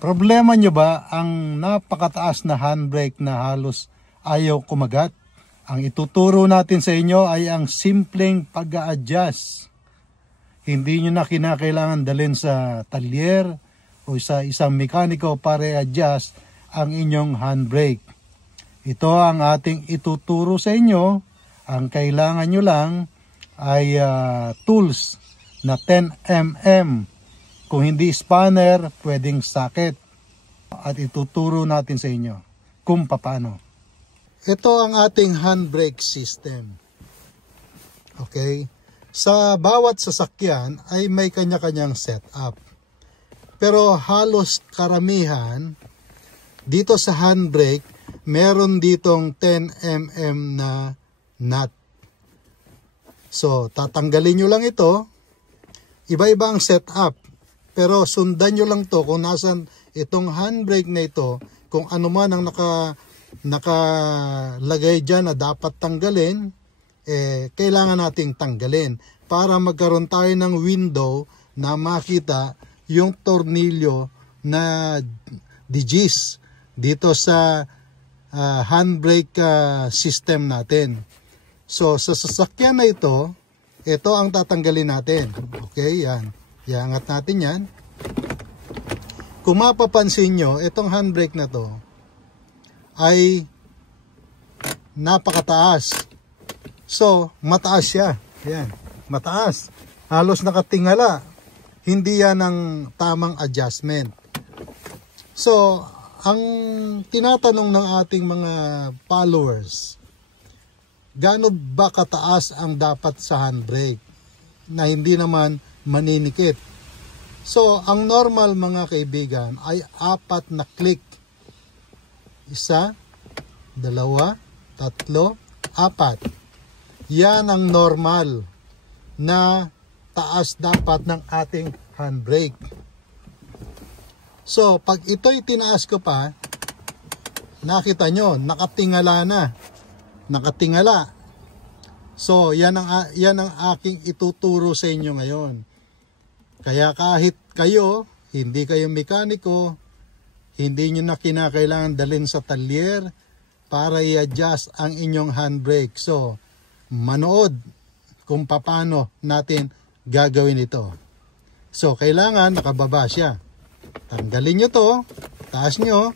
Problema nyo ba ang napakataas na handbrake na halos ayaw kumagat? Ang ituturo natin sa inyo ay ang simpleng pag-a-adjust. Hindi nyo na kinakailangan dalhin sa talyer o sa isang mekaniko para i-adjust ang inyong handbrake. Ito ang ating ituturo sa inyo. Ang kailangan nyo lang ay tools na 10mm. Kung hindi spanner, pwedeng socket. At ituturo natin sa inyo kung paano. Ito ang ating handbrake system. Okay? Sa bawat sasakyan ay may kanya-kanyang setup. Pero halos karamihan, dito sa handbrake, meron ditong 10mm na nut. So, tatanggalin nyo lang ito. Iba-iba ang setup. Pero sundan nyo lang to kung nasan itong handbrake na ito, kung ano man ang nakalagay dyan na dapat tanggalin, kailangan nating tanggalin para magkaroon tayo ng window na makita yung tornilyo na digis dito sa handbrake system natin. So, sa sasakyan na ito ang tatanggalin natin. Okay, yan. Iangat natin yan. Kung mapapansin nyo, itong handbrake na to ay napakataas. So, mataas siya. Yan, mataas. Halos nakatingala. Hindi yan ang tamang adjustment. So, ang tinatanong ng ating mga followers, gaano ba kataas ang dapat sa handbrake na hindi naman maninikit? So, ang normal mga kaibigan ay 4 na click. 1, 2, 3, 4. Yan ang normal na taas dapat ng ating handbrake. So, pag ito'y tinaas ko pa, nakita nyo, nakatingala na. Nakatingala. So, yan ang aking ituturo sa inyo ngayon. Kaya kahit kayo, hindi kayo mekaniko, hindi nyo na kinakailangan dalhin sa talyer para i-adjust ang inyong handbrake. So, manood kung paano natin gagawin ito. So, kailangan nakababa siya. Tanggalin nyo to, taas nyo,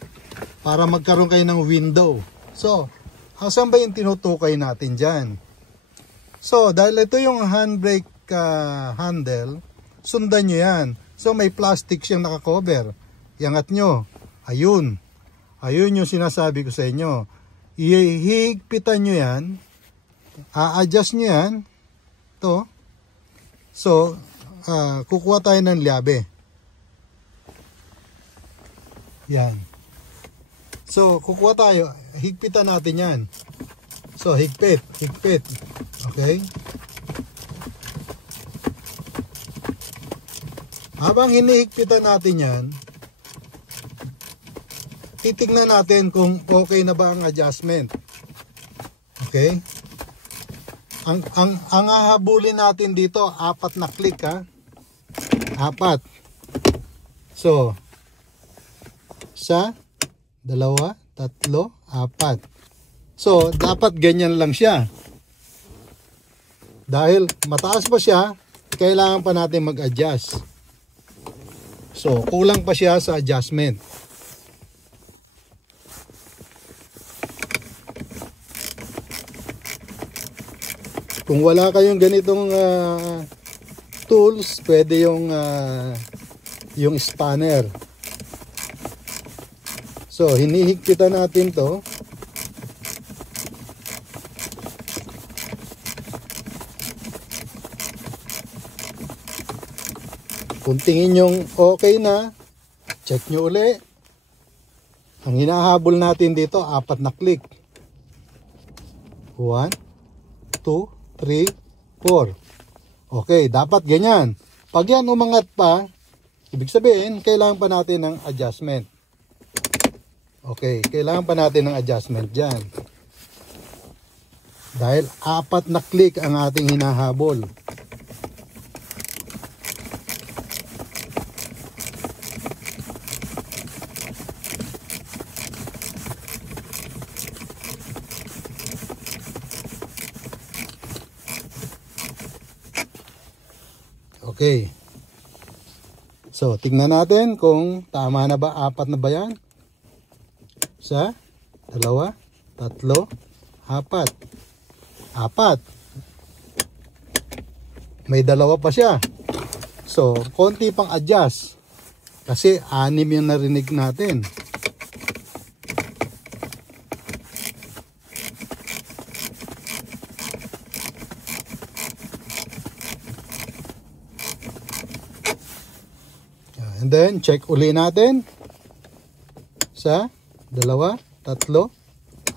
para magkaroon kayo ng window. So, asan ba yung tinutukay natin dyan? So, dahil ito yung handbrake handle, sundan nyo yan. So, may plastic siyang nakakover. Iangat nyo. Ayun. Ayun yung sinasabi ko sa inyo. Ihigpitan nyo yan. A-adjust nyo yan. Ito. So, kukuha tayo ng liabe. Yan. So, kukuha tayo. Higpitan natin yan. So, higpit. Higpit. Okay? Habang hinihigpitan natin yan, titignan natin kung okay na ba ang adjustment. Okay? Ang hahabulin natin dito, 4 na click ha. 4. So, 1, 2, 3, 4. So, dapat ganyan lang siya. Dahil mataas pa siya, kailangan pa natin mag-adjust. So, kulang pa siya sa adjustment. Kung wala kayong ganitong tools, pwede yung spanner. So, hinihigpitan natin to. Kung tingin nyong okay na, check nyo uli. Ang hinahabol natin dito, 4 na click. 1, 2, 3, 4. Okay, dapat ganyan. Pag yan umangat pa, ibig sabihin, kailangan pa natin ng adjustment. Okay, kailangan pa natin ng adjustment dyan. Dahil 4 na click ang ating hinahabol. Okay. So, tingnan natin kung tama na ba. 4 na ba yan? 1, 2, 3, 4. 4. May 2 pa siya. So, konti pang adjust. Kasi 6 yung narinig natin. And then, check uli natin. 1, 2, 3,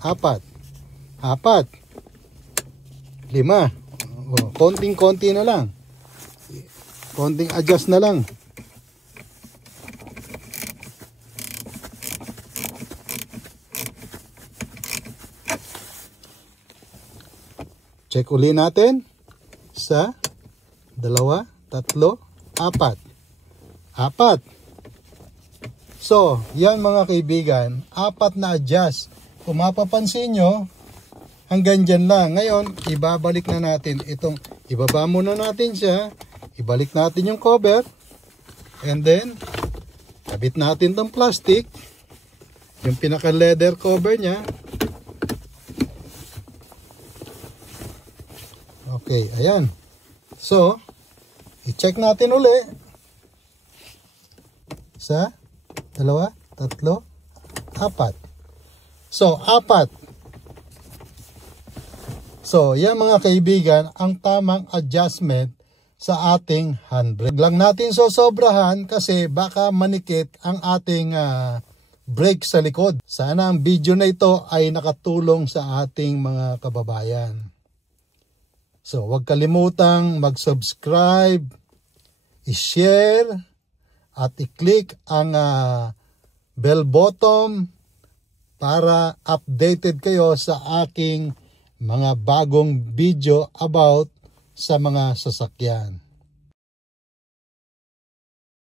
4. 4. 5. Oh, konting-konti na lang. Konting adjust na lang. Check uli natin. 1, 2, 3, 4. 4. So, yan mga kaibigan, 4 na adjust. Kung mapapansin nyo, hanggang dyan lang. Ngayon, ibabalik na natin itong, ibaba muna natin siya, ibalik natin yung cover, and then, kabit natin itong plastic, yung pinaka leather cover nya. Okay, ayan. So, i-check natin uli. 1, 2, 3, 4. So, 4. So, yan mga kaibigan, ang tamang adjustment sa ating handbrake. Lang natin sosobrahan kasi baka manikit ang ating brake sa likod. Sana ang video na ito ay nakatulong sa ating mga kababayan. So, huwag kalimutang mag-subscribe, i-share, at i-click ang bell button para updated kayo sa aking mga bagong video about sa mga sasakyan.